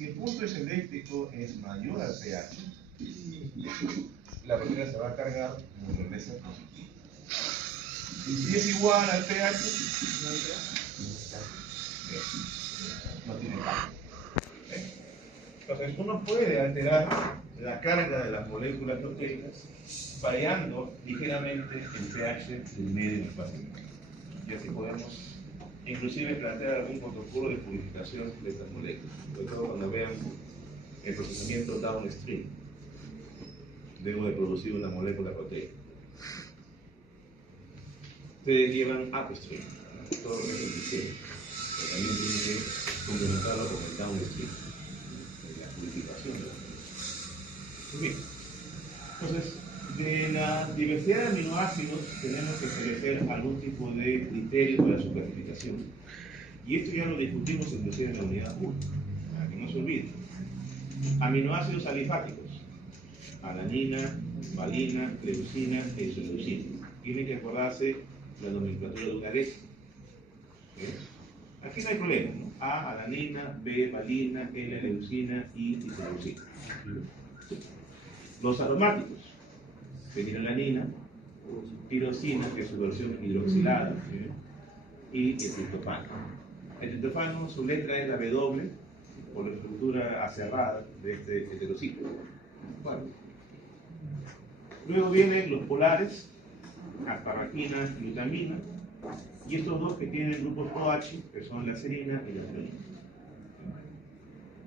Si el punto isoeléctrico es mayor al pH, la proteína se va a cargar en regresa positivo. Y si es igual al pH, no tiene carga. Entonces, uno puede alterar la carga de las moléculas proteicas variando ligeramente el pH del medio del paciente. Y así podemos inclusive plantear algún protocolo de purificación de estas moléculas, sobre todo cuando vean el procesamiento downstream. Debo de producir una molécula proteica. Ustedes llevan upstream, todo lo que es el diseño, pero también tienen que complementarlo con el downstream, la purificación de la molécula. Muy bien. Entonces, de la diversidad de aminoácidos tenemos que establecer algún tipo de criterio para su clasificación. Y esto ya lo discutimos inclusive en la unidad 1, para que no se olvide. Aminoácidos alifáticos: alanina, valina, leucina e isoleucina. Tienen que acordarse la nomenclatura de una letra. Aquí no hay problema, ¿no? A, alanina, B, valina, L, leucina y isoleucina. Los aromáticos: fenilalanina, tirosina, que es su versión hidroxilada, y el triptofano. El triptofano, su letra es la W, por la estructura aserrada de este heterociclo. Bueno. Luego vienen los polares: asparagina y glutamina, y estos dos que tienen grupos OH, que son la serina y la threonina.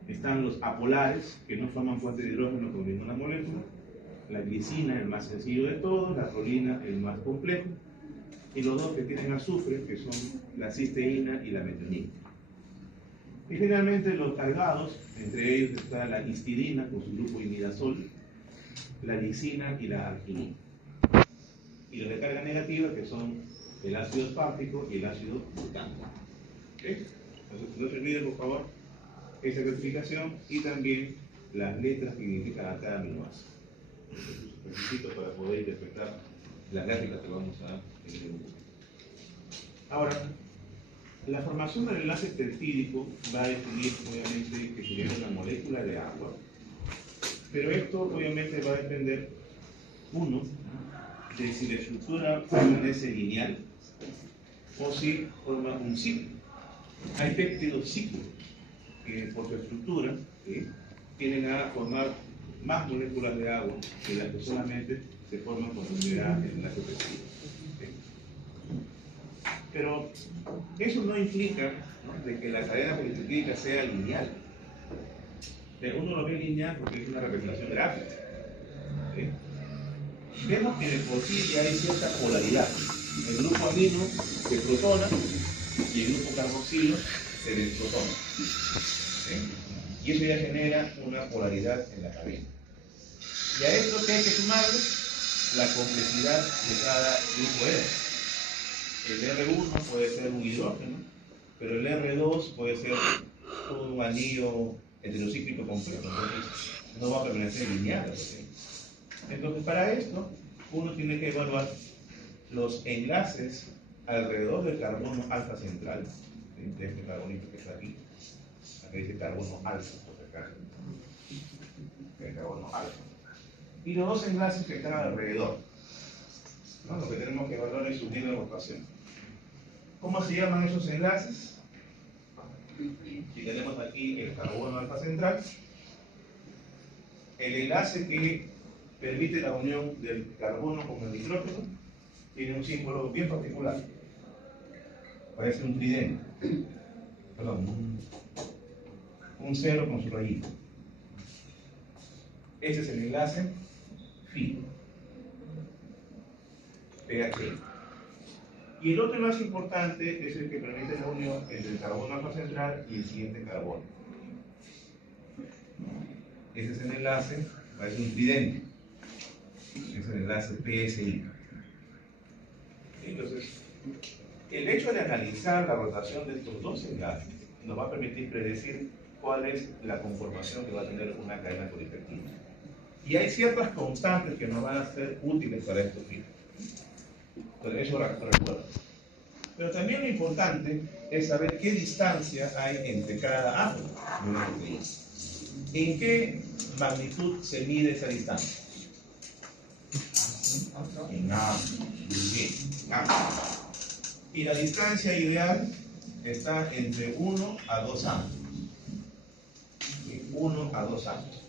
Están los apolares, que no forman fuente de hidrógeno con ninguna molécula: la glicina, el más sencillo de todos; la prolina, el más complejo; y los dos que tienen azufre, que son la cisteína y la metionina. Y finalmente los cargados, entre ellos está la histidina con su grupo imidazol, la lisina y la arginina. Y los de carga negativa, que son el ácido aspartico y el ácido butánico. ¿Okay? Entonces, no se olviden, por favor, esa clasificación y también las letras que identifican a cada aminoácido. Necesito para poder interpretar la gráfica que vamos a tener. Ahora, la formación del enlace peptídico va a definir, obviamente, que sería una molécula de agua, pero esto obviamente va a depender, uno, de si la estructura permanece lineal o si forma un ciclo. Hay péptidos cíclicos que por su estructura tienden a formar más moléculas de agua que las que solamente se forman cuando se da el enlace peptídico. Pero eso no implica, ¿no?, de que la cadena polipeptídica sea lineal. Uno lo ve lineal porque es una representación gráfica. Vemos que de por sí ya hay cierta polaridad. El grupo amino se protona y el grupo carboxilo se desprotona. Y eso ya genera una polaridad en la cadena. Y a esto que hay que sumarle la complejidad de cada grupo R. El R1 puede ser un hidrógeno, pero el R2 puede ser un anillo heterocíclico completo, entonces no va a permanecer lineal. Entonces, para esto, uno tiene que evaluar los enlaces alrededor del carbono alfa central, de este carbonito que está aquí. Aquí dice carbono alfa, por acá. El carbono alfa. Y los dos enlaces que están alrededor, ¿no? Lo que tenemos que evaluar es su nivel de rotación. ¿Cómo se llaman esos enlaces? Si tenemos aquí el carbono alfa central, el enlace que permite la unión del carbono con el nitrógeno tiene un símbolo bien particular. Parece un tridente. Perdón, un cero con su rayita. Ese es el enlace phi. pH. Y el otro más importante es el que permite la unión entre el carbono alfa central y el siguiente carbono. Ese es el enlace, parece un tridente. Es el enlace PSI. Entonces, el hecho de analizar la rotación de estos dos enlaces nos va a permitir predecir cuál es la conformación que va a tener una cadena polipeptídica. Y hay ciertas constantes que nos van a ser útiles para estos fines. Entonces, eso recuerda. Pero también lo importante es saber qué distancia hay entre cada átomo de una proteína. ¿En qué magnitud se mide esa distancia? En A. Muy bien. A. Y la distancia ideal está entre 1 a 2 átomos. 1 a 2 átomos.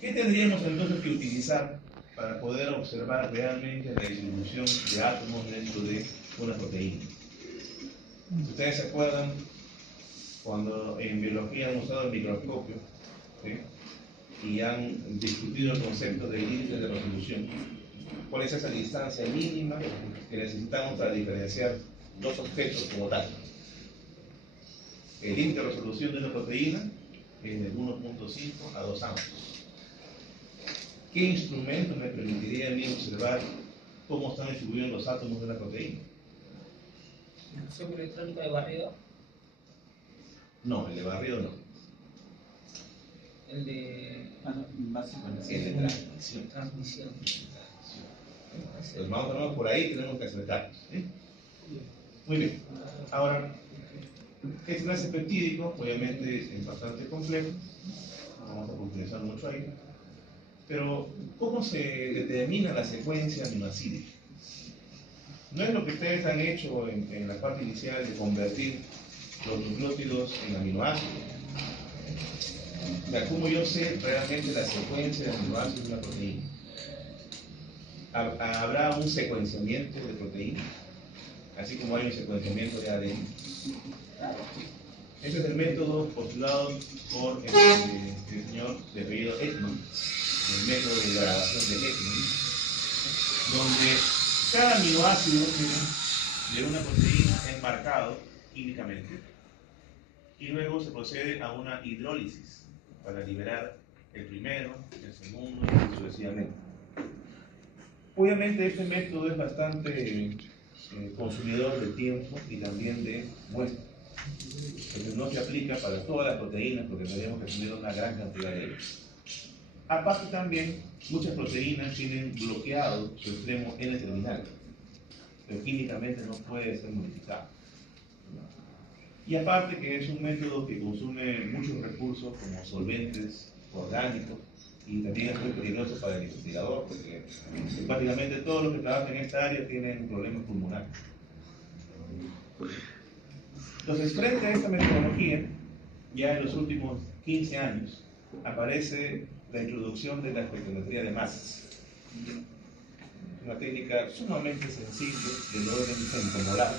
¿Qué tendríamos entonces que utilizar para poder observar realmente la distribución de átomos dentro de una proteína? Si ustedes se acuerdan, cuando en biología han usado el microscopio, ¿sí?, y han discutido el concepto de índice de resolución, ¿cuál es esa distancia mínima que necesitamos para diferenciar dos objetos como tal? El índice de resolución de una proteína es de 1.5 a 2 átomos. ¿Qué instrumento me permitiría a mí observar cómo están distribuidos los átomos de una proteína? ¿El microscopio electrónico de barrido? No, el de barrido no. El de El de transmisión. transmisión. Pues vamos a ver, por ahí tenemos que acercarnos, ¿sí? Muy bien. Ahora, este enlace peptídico obviamente es bastante complejo, no vamos a profundizar mucho ahí, pero ¿cómo se determina la secuencia aminoácidica? No es lo que ustedes han hecho en la parte inicial de convertir los nucleótidos en aminoácidos. ¿Cómo yo sé realmente la secuencia de aminoácidos de una proteína? ¿Habrá un secuenciamiento de proteínas, así como hay un secuenciamiento de ADN? Ese es el método postulado por el señor de apellido Ekman, el método de grabación de Ekman, donde cada aminoácido de una proteína es marcado químicamente y luego se procede a una hidrólisis para liberar el primero, el segundo y sucesivamente. Obviamente este método es bastante consumidor de tiempo y también de muestras, porque no se aplica para todas las proteínas porque tenemos que tener una gran cantidad de ellas. Aparte también, muchas proteínas tienen bloqueado su extremo N-terminal, pero químicamente no puede ser modificado. Y aparte que es un método que consume muchos recursos como solventes orgánicos y también es muy peligroso para el investigador porque básicamente todos los que trabajan en esta área tienen problemas pulmonares. Entonces, frente a esta metodología, ya en los últimos 15 años aparece la introducción de la espectrometría de masas. Es una técnica sumamente sencilla del orden femtomolar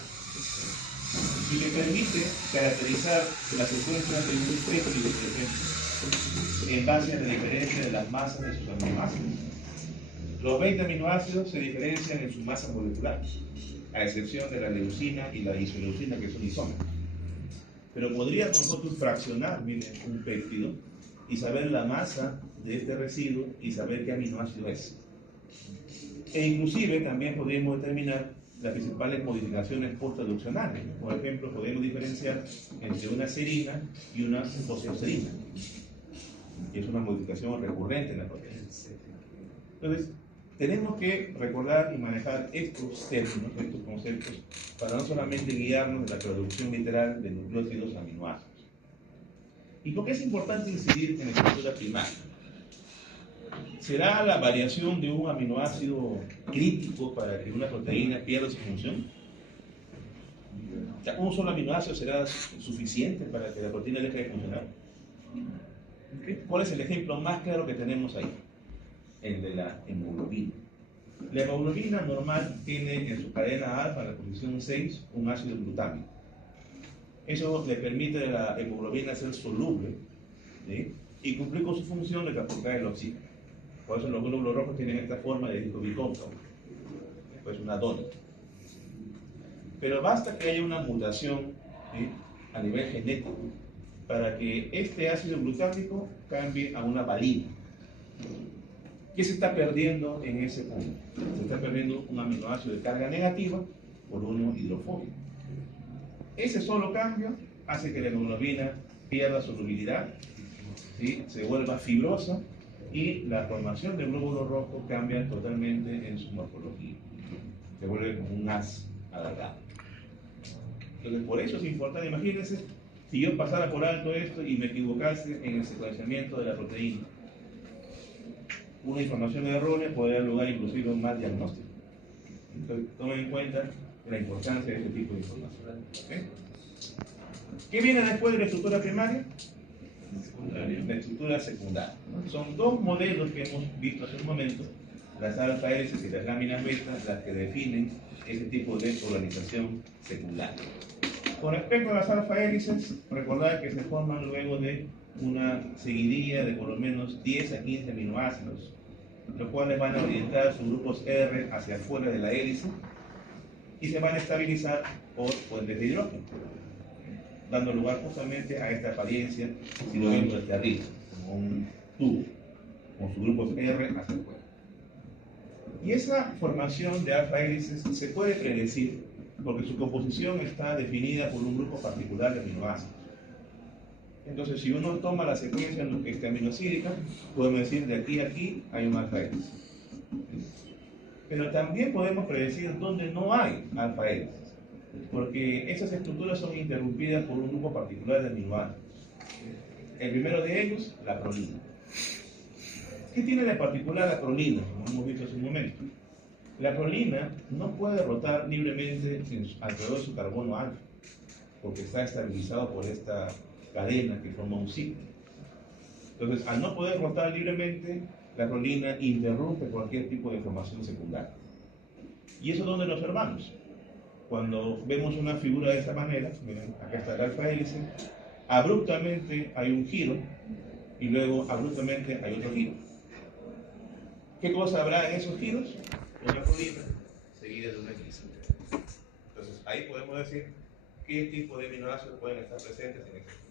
y que permite caracterizar la secuencia de un espectro, por ejemplo, en base a la diferencia de las masas de sus aminoácidos. Los 20 aminoácidos se diferencian en su masa molecular, a excepción de la leucina y la isoleucina, que son isómeros. Pero podríamos nosotros fraccionar, miren, un péptido y saber la masa de este residuo y saber qué aminoácido es. E inclusive también podemos determinar las principales modificaciones post-traduccionales. Por ejemplo, podemos diferenciar entre una serina y una fosfoserina, que es una modificación recurrente en la proteína. Entonces, tenemos que recordar y manejar estos términos, estos conceptos, para no solamente guiarnos de la producción literal de nucleótidos aminoácidos. ¿Y por qué es importante incidir en la estructura primaria? ¿Será la variación de un aminoácido crítico para que una proteína pierda su función? ¿Un solo aminoácido será suficiente para que la proteína deje de funcionar? ¿Cuál es el ejemplo más claro que tenemos ahí? El de la hemoglobina. La hemoglobina normal tiene en su cadena alfa, en la posición 6, un ácido glutámico. Eso le permite a la hemoglobina ser soluble, ¿sí?, y cumplir con su función de transportar el oxígeno. Por eso los glóbulos rojos tienen esta forma de disco bicóncavo, pues una dona. Pero basta que haya una mutación, ¿sí?, a nivel genético para que este ácido glutámico cambie a una valina. ¿Qué se está perdiendo en ese punto? Se está perdiendo un aminoácido de carga negativa por uno hidrofóbico. Ese solo cambio hace que la hemoglobina pierda solubilidad, ¿sí?, se vuelva fibrosa y la formación de glóbulos rojos cambia totalmente en su morfología. se vuelve como un haz alargado. Entonces, por eso es importante, imagínense, si yo pasara por alto esto y me equivocase en el secuenciamiento de la proteína, una información errónea puede dar lugar inclusive a un mal diagnóstico. Entonces, tomen en cuenta la importancia de este tipo de información. ¿Okay? ¿Qué viene después de la estructura primaria? La estructura secundaria. Son dos modelos que hemos visto hace un momento, las alfa hélices y las láminas beta, las que definen ese tipo de organización secundaria. Con respecto a las alfa hélices, recordad que se forman luego de una seguidilla de por lo menos 10 a 15 aminoácidos, los cuales van a orientar sus grupos R hacia afuera de la hélice y se van a estabilizar por puentes de hidrógeno, dando lugar justamente a esta apariencia, si lo vemos desde arriba, como un tubo, con sus grupos R hacia afuera. Y esa formación de alfa hélices se puede predecir porque su composición está definida por un grupo particular de aminoácidos. Entonces, si uno toma la secuencia aminosídica, podemos decir de aquí a aquí hay un alfa hélice. Pero también podemos predecir dónde no hay alfa hélices, porque esas estructuras son interrumpidas por un grupo particular de aminoácidos. El primero de ellos, la prolina. ¿Qué tiene de particular la prolina, como hemos visto hace un momento? La prolina no puede rotar libremente alrededor de su carbono alfa, porque está estabilizado por esta cadena que forma un ciclo. Entonces, al no poder rotar libremente, la prolina interrumpe cualquier tipo de formación secundaria. ¿Y eso dónde lo observamos? Cuando vemos una figura de esta manera, miren, acá está el alfa hélice, abruptamente hay un giro y luego abruptamente hay otro giro. ¿Qué cosa habrá en esos giros? Una prolina seguida de una hélice. Entonces, ahí podemos decir qué tipo de aminoácidos pueden estar presentes en este giro.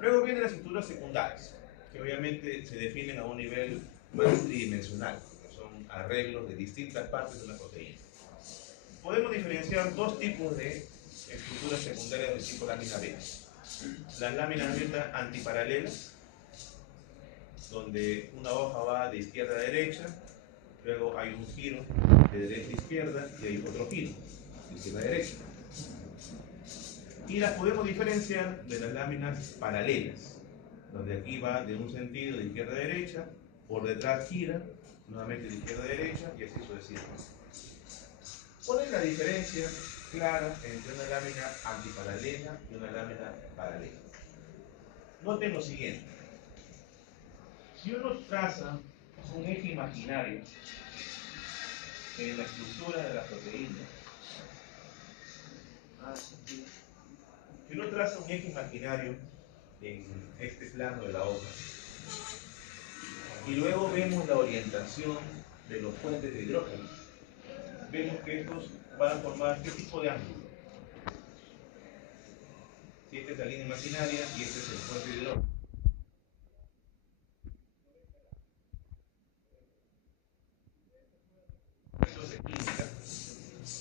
Luego vienen las estructuras secundarias, que obviamente se definen a un nivel más tridimensional, que son arreglos de distintas partes de una proteína. Podemos diferenciar dos tipos de estructuras secundarias del tipo lámina beta. Las láminas beta antiparalelas, donde una hoja va de izquierda a derecha, luego hay un giro de derecha a izquierda y hay otro giro de izquierda a derecha. Y las podemos diferenciar de las láminas paralelas, donde aquí va de un sentido de izquierda a derecha, por detrás gira, nuevamente de izquierda a derecha y así sucesivamente. ¿Cuál es la diferencia clara entre una lámina antiparalela y una lámina paralela? Noten lo siguiente. Si uno traza un eje imaginario en la estructura de la proteína, si uno traza un eje imaginario en este plano de la hoja y luego vemos la orientación de los puentes de hidrógeno, vemos que estos van a formar ¿qué tipo de ángulo? Si esta es la línea imaginaria y este es el puente de hidrógeno. Entonces indica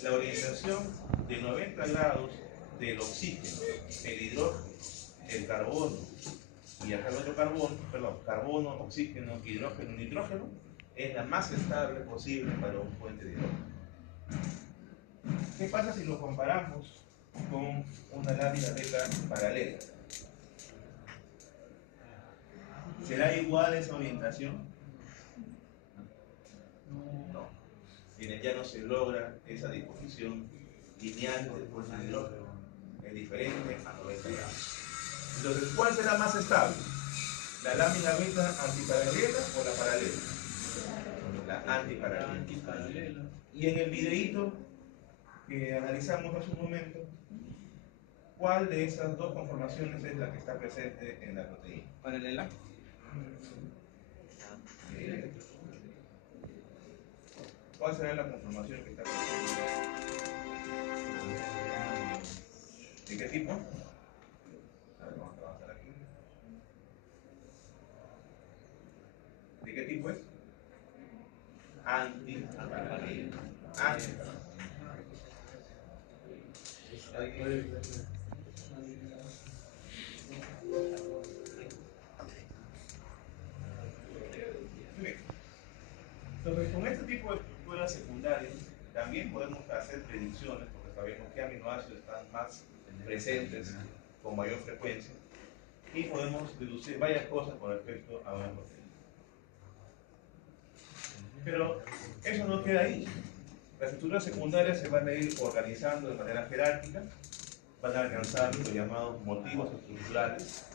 la orientación de 90 grados del oxígeno, el hidrógeno, el carbono y acá el otro carbono, oxígeno, hidrógeno, nitrógeno, es la más estable posible para un puente de hidrógeno. ¿Qué pasa si lo comparamos con una lámina beta paralela? ¿Será igual esa orientación? No. Ya no se logra esa disposición lineal del puente de hidrógeno. Es diferente a 90 grados. Entonces, ¿cuál será más estable? ¿La lámina beta antiparalela o la paralela? La antiparalela. Y en el videíto que analizamos hace un momento, ¿cuál de esas dos conformaciones es la que está presente en la proteína? Paralela. ¿Cuál será la conformación que está presente? ¿De qué tipo? A ver, vamos a avanzar aquí. ¿De qué tipo es? Antiparalela. Entonces, con este tipo de estructuras estructuras secundarias también podemos hacer predicciones porque sabemos qué aminoácidos están más presentes con mayor frecuencia y podemos deducir varias cosas con respecto a una proteína. Pero eso no queda ahí. Las estructuras secundarias se van a ir organizando de manera jerárquica, van a alcanzar los llamados motivos estructurales.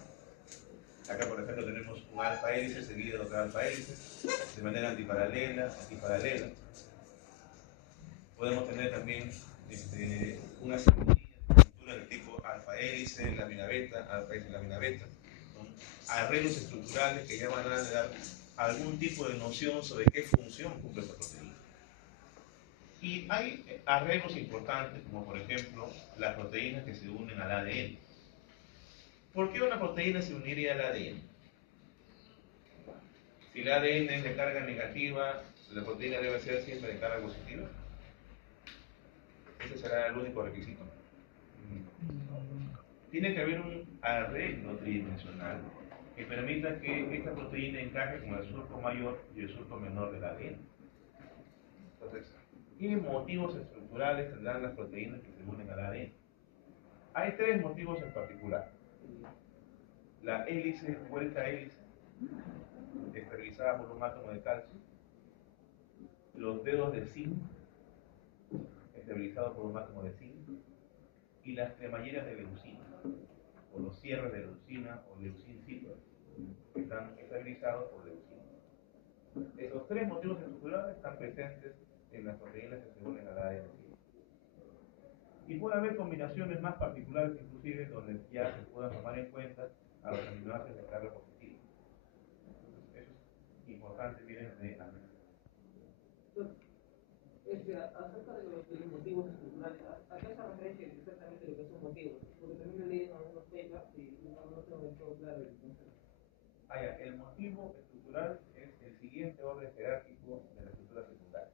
Acá, por ejemplo, tenemos un alfa hélice seguido de otra alfa hélice, de manera antiparalela. Podemos tener también una secuencia de estructuras de tipo alfa hélice, lámina beta, alfa hélice, lámina beta. Son arreglos estructurales que ya van a dar algún tipo de noción sobre qué función cumple esa proteína. Y hay arreglos importantes, como por ejemplo las proteínas que se unen al ADN. ¿Por qué una proteína se uniría al ADN? Si el ADN es de carga negativa, la proteína debe ser siempre de carga positiva. Ese será el único requisito. Tiene que haber un arreglo tridimensional que permita que esta proteína encaje con el surco mayor y el surco menor del ADN. Entonces, ¿qué motivos estructurales tendrán las proteínas que se unen al ADN? Hay tres motivos en particular. La hélice, vuelta hélice, estabilizada por un átomo de calcio. Los dedos de zinc, estabilizados por un átomo de zinc. Y las cremalleras de leucina, o los cierres de leucina o leucin ciclo, que están estabilizados por leucina. Esos tres motivos estructurales están presentes en las proteínas que se unen al ADN. Y puede haber combinaciones más particulares, inclusive, donde ya se puedan tomar en cuenta a los aminoácidos de carga positiva. Eso es importante, miren, de analizar. Acerca de los motivos estructurales, ¿a qué hace referencia exactamente lo que son motivos? Porque también he leído en algunos papers y no tengo del todo claro el concepto. El motivo estructural es el siguiente orden jerárquico de la estructura secundaria.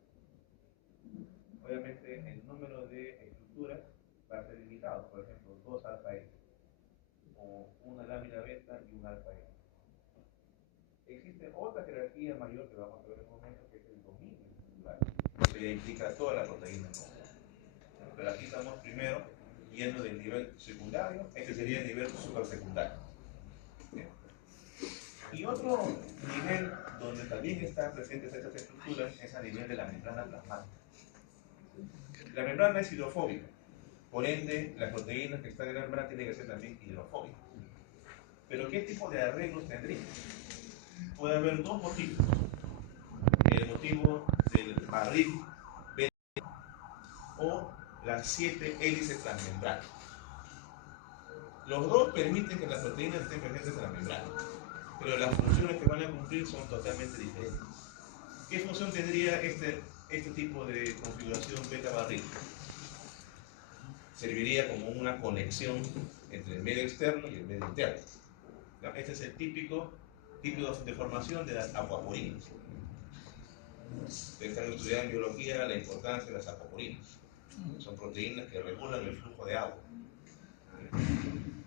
Obviamente, el número de estructuras va a ser limitado, por ejemplo, 2 alfa X, o una lámina beta y un alfa X. Existe otra jerarquía mayor que vamos a ver en un momento, que es el dominio estructural, que implica toda la proteína. Pero aquí estamos primero yendo del nivel secundario, este sería el nivel supersecundario. Y otro nivel donde también están presentes estas estructuras es a nivel de la membrana plasmática. La membrana es hidrofóbica, por ende las proteínas que están en la membrana tienen que ser también hidrofóbicas. Pero ¿qué tipo de arreglos tendría? Puede haber dos motivos. El motivo del barril beta o las 7 hélices transmembranas. Los dos permiten que las proteínas estén presentes en la membrana, pero las funciones que van a cumplir son totalmente diferentes. ¿Qué función tendría este tipo de configuración beta barril? Serviría como una conexión entre el medio externo y el medio interno. Este es el típico de formación de las acuaporinas. Ustedes están estudiando en biología la importancia de las acuaporinas. Son proteínas que regulan el flujo de agua.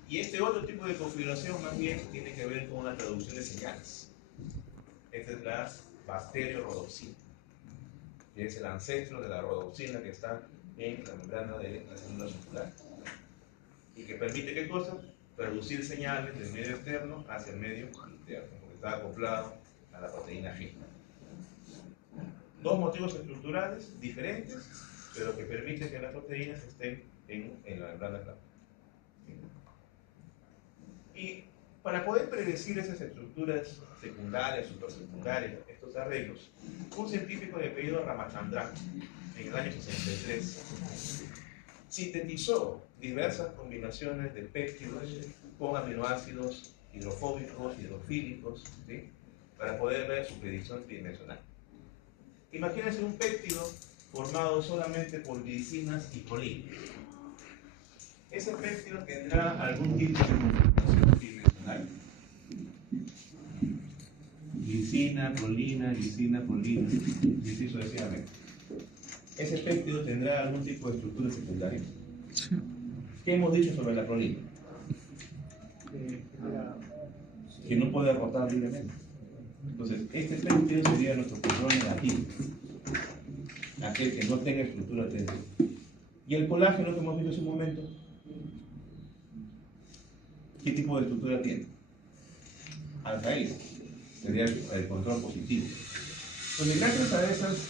Y este otro tipo de configuración más bien tiene que ver con la traducción de señales. Esta es la bacteriorhodopsina, que es el ancestro de la rhodopsina que está en la membrana de la célula muscular. Y que permite, ¿qué cosa? Traducir señales del medio externo hacia el medio interno, porque está acoplado a la proteína G. Dos motivos estructurales diferentes, pero que permiten que las proteínas estén en la membrana plasmática. Y para poder predecir esas estructuras secundarias, supersecundarias, estos arreglos, un científico de apellido Ramachandran, en el año 63, sintetizó diversas combinaciones de péptidos con aminoácidos hidrofóbicos, hidrofílicos, ¿sí?, para poder ver su predicción tridimensional. Imagínense un péptido formado solamente por glicinas y colinas. Ese péptido tendrá algún tipo de configuración tridimensional. Glicina, colina, y así sucesivamente. Ese péptido tendrá algún tipo de estructura secundaria. ¿Qué hemos dicho sobre la prolina? Que no puede rotar libremente. Entonces, este péptido sería nuestro control negativo. aquel que no tenga estructura tensa. Y el colágeno que hemos visto hace un momento, ¿qué tipo de estructura tiene? Alfa hélice, sería el control positivo. Entonces, gracias a esas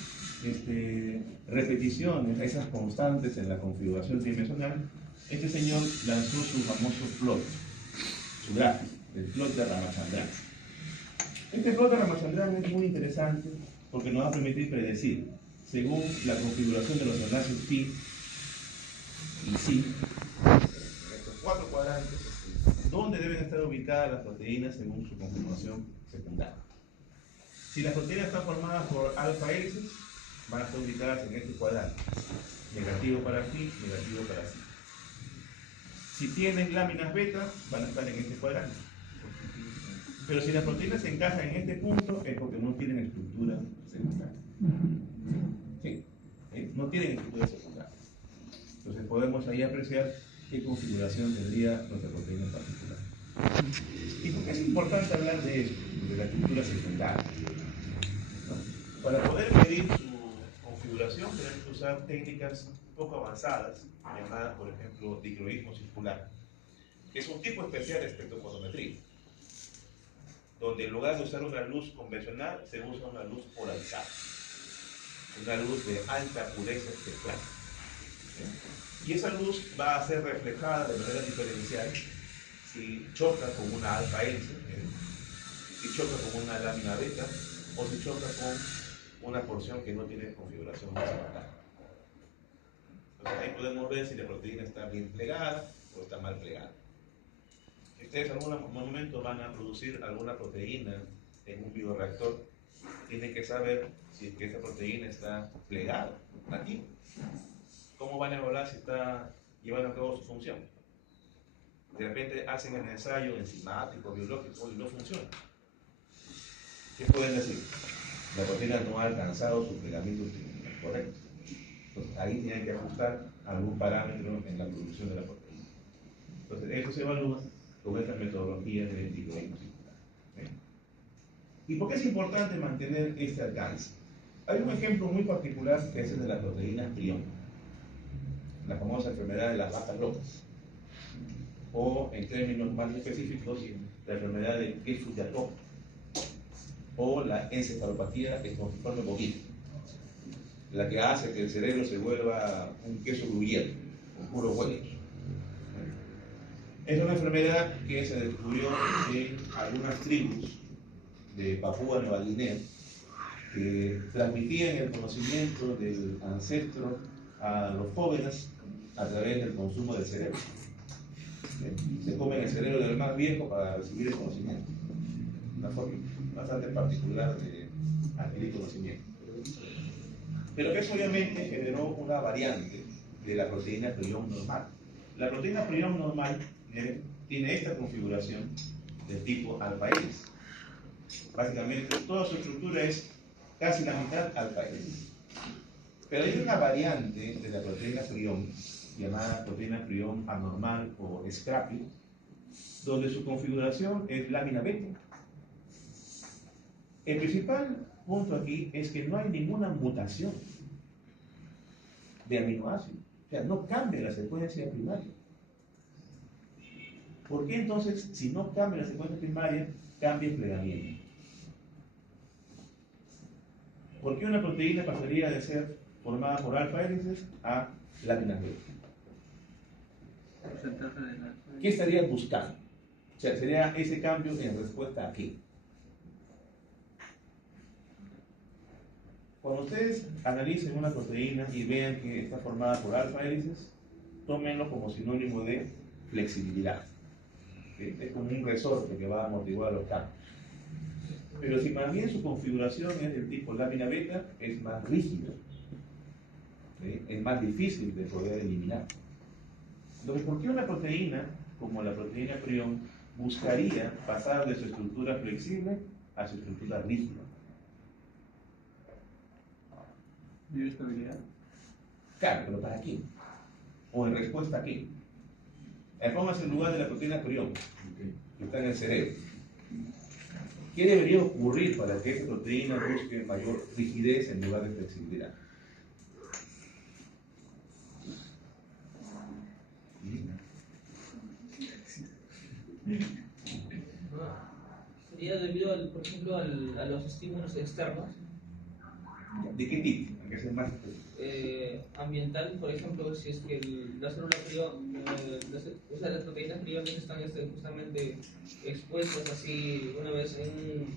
repeticiones, a esas constantes en la configuración tridimensional, este señor lanzó su famoso plot, su gráfico, el plot de Ramachandran. Este plot de Ramachandran es muy interesante porque nos va a permitir predecir, según la configuración de los enlaces phi y psi, estos cuatro cuadrantes, dónde deben estar ubicadas las proteínas según su configuración secundaria. Si las proteínas están formadas por alfa hélices, van a estar ubicadas en este cuadrante. Negativo para phi, negativo para psi. Si tienen láminas beta, van a estar en este cuadrante. Pero si las proteínas se encajan en este punto, es porque no tienen estructura secundaria. Sí, no tienen estructura secundaria. Entonces podemos ahí apreciar qué configuración tendría nuestra proteína en particular. ¿Y por qué es importante hablar de esto, de la estructura secundaria? ¿No? Para poder medir su configuración tenemos que usar técnicas poco avanzadas, llamadas por ejemplo dicroísmo circular, que es un tipo especial de espectrofotometría, donde en lugar de usar una luz convencional se usa una luz polarizada, una luz de alta pureza espectral. ¿Sí? Y esa luz va a ser reflejada de manera diferencial si choca con una alfa hélice, si choca con una lámina beta o si choca con una porción que no tiene configuración secundaria. Entonces ahí podemos ver si la proteína está bien plegada o está mal plegada. Si ustedes en algún momento van a producir alguna proteína en un bioreactor, tienen que saber si es que esa proteína está plegada, nativa. ¿Cómo van a evaluar si está llevando a cabo su función? De repente hacen el ensayo enzimático, biológico y no funciona. ¿Qué pueden decir? La proteína no ha alcanzado su plegamiento correcto. Entonces ahí tienen que ajustar algún parámetro en la producción de la proteína. Entonces eso se evalúa con estas metodologías de dicroísmo circular. ¿Y por qué es importante mantener este alcance? Hay un ejemplo muy particular que es el de las proteínas prión, la famosa enfermedad de las vacas locas, o en términos más específicos, la enfermedad de Creutzfeldt-Jakob, o la encefalopatía espongiforme bovina, la que hace que el cerebro se vuelva un queso gruyere, un puro hueso. Es una enfermedad que se descubrió en algunas tribus de Papúa Nueva Guinea que transmitían el conocimiento del ancestro a los jóvenes a través del consumo del cerebro. Se comen el cerebro del más viejo para recibir el conocimiento. Una forma bastante particular de adquirir conocimiento. Pero que eso obviamente generó una variante de la proteína prión normal. La proteína prión normal tiene esta configuración del tipo alfa hélice. Básicamente toda su estructura es casi la mitad alfa hélice. Pero hay una variante de la proteína prión llamada proteína prión anormal o scrappy, donde su configuración es lámina beta. El principal punto aquí es que no hay ninguna mutación de aminoácido, o sea, no cambia la secuencia primaria. ¿Por qué entonces, si no cambia la secuencia primaria, cambia el plegamiento? ¿Por qué una proteína pasaría de ser formada por alfa hélices a láminas beta? ¿Qué estarían buscando? O sea, sería ese cambio en respuesta a qué. Cuando ustedes analicen una proteína y vean que está formada por alfa hélices, tómenlo como sinónimo de flexibilidad. ¿Sí? Es como un resorte que va a amortiguar los cambios. Pero si más bien su configuración es del tipo lámina beta, es más rígida. ¿Sí? Es más difícil de poder eliminar. Entonces, ¿por qué una proteína, como la proteína prión, buscaría pasar de su estructura flexible a su estructura rígida? ¿Mayor estabilidad? Claro, pero ¿para qué? ¿O en respuesta a qué? Póngase en lugar de la proteína prión, que está en el cerebro. ¿Qué debería ocurrir para que esa proteína busque mayor rigidez en lugar de flexibilidad? Sería debido, por ejemplo, a los estímulos externos, ¿De qué tipo? Hay que ser más específico. ambiental, por ejemplo, si es que la célula o sea, las proteínas priones están justamente expuestas así una vez en